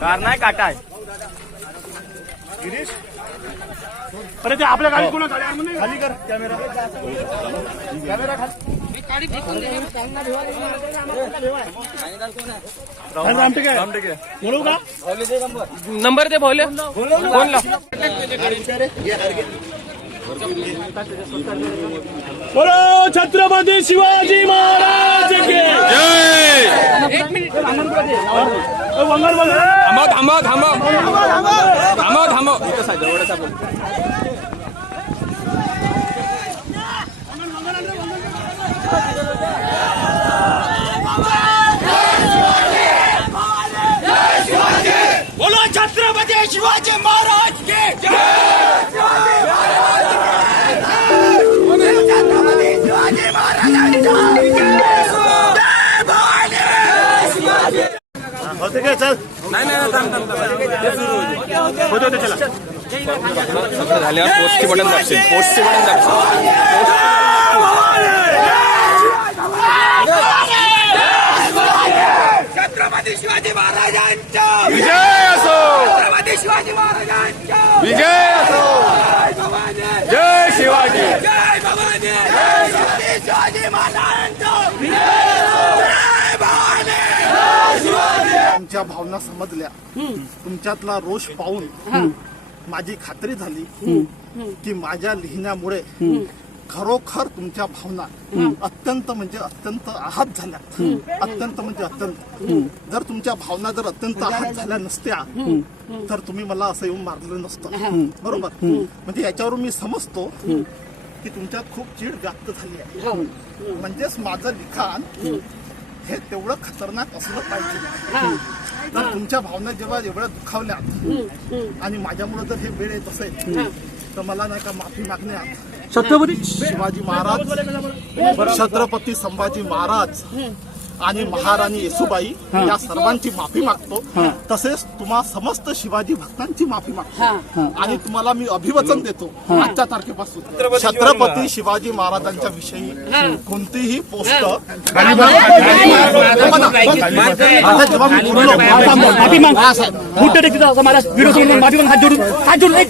Car नाही काटा आहे. अरे ते आपल्या गाडी कोणा गाडी खाली कर कॅमेरा. कॅमेरा खाली. रामटेके. बोलू का? नंबर दे भाऊले. फोन बोलो छत्रपती शिवाजी महाराज के. अ, वंगार बोल. थांबा थांबा थांबा. थांबा थांबा. इथं साईड एवढं बोल बोलो छत्रपती शिवाजी महाराज. होते काय चल नाही नाही थांब थांब थांब. होते होते चला सगळं झाल्यावर पोस्टचे बटन दाबशील पोस्टचे बटन दाबशील छत्रपती शिवाजी महाराजांच्या विजय असो छत्रपती शिवाजी महाराजांच्या विजय असो जय जय शिवाजी जय भवानी छत्रपती शिवाजी महाराजांच्या जय भवानी तुमच्या भावना समजल्या. तुमच्यातला रोष पाहून माझी खात्री झाली की माझ्या लिहिण्यामुळे खरोखर तुमच्या भावना अत्यंत म्हणजे अत्यंत आहत झाल्या. अत्यंत म्हणजे अत्यंत. जर तुमच्या भावना जर अत्यंत आहत झाल्या नसत्या तर तुम्ही मला असं येऊन मारलं नसतं. बरोबर? म्हणजे याच्यावरून मी समजतो की तुमच्यात खूप चीड व्यक्त झाली आहे. म्हणजेच माझं लिखाण हे तेवढं खतरनाक असलं पाहिजे. तर तुमच्या भावना जेव्हा एवढ्या दुखावल्या आणि माझ्यामुळे जर हे वेळ येत असेल तर मला नाही का माफी मागण्यात छत्रपती शिवाजी महाराज छत्रपती संभाजी महाराज आणि महाराणी येसुबाई या सर्वांची माफी मागतो तसेच तुम्हा समस्त शिवाजी भक्तांची माफी मागतो आणि तुम्हाला मी अभिवचन देतो आजच्या तारखेपासून छत्रपती शिवाजी महाराजांच्या विषयी कोणतीही पोस्ट माफी माग फुट मला हात जोडून हात जोडून